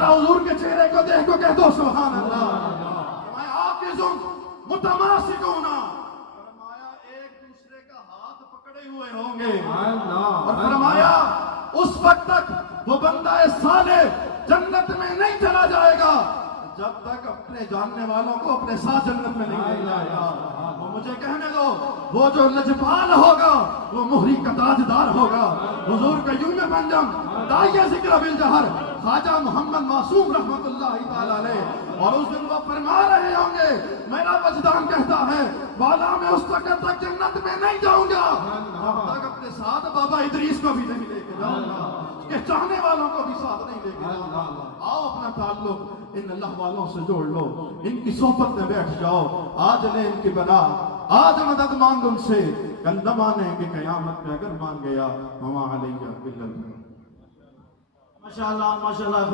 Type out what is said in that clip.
जरा हुजूर के चेहरे को देखो, कह दो सुभान अल्लाह। मैं आकिज़ुन मुतमासिकुना, फरमाया एक दूसरे का हाथ पकड़े हुए होंगे। और फरमाया उस वक्त तक वो बंदा साले जन्नत में नहीं चला जाएगा जब तक अपने जानने वालों को अपने साथ जन्नत में नहीं ले जाएगा। वो मुझे कहने दो, वो जो लजपाल होगा वो मोहरी का ताजदार होगा। हुजूर कयूम पंजम दाइया जिक्र बिल जहर ख्वाजा मोहम्मद मासूम रहमतुल्लाहि तआला अलैह, और उस दिन वो फरमा रहे होंगे, मेरा वजदान कहता है वाला मैं उस वक्त तक जन्नत में नहीं जाऊंगा जब तक अपने साथ बाबा इदरीस को भी नहीं लेके जाऊंगा, के चाहने वालों को भी साथ नहीं लेके जाऊंगा। आओ अपना ताल्लुक इन अल्लाह वालों से जोड़ लो, इनकी सोहबत में बैठ जाओ, आज ले इनकी बना, आज मदद मांग उनसे, कल न माने कि कयामत में अगर मान गया वमा अलैका इल्लल। माशाअल्लाह माशाअल्लाह।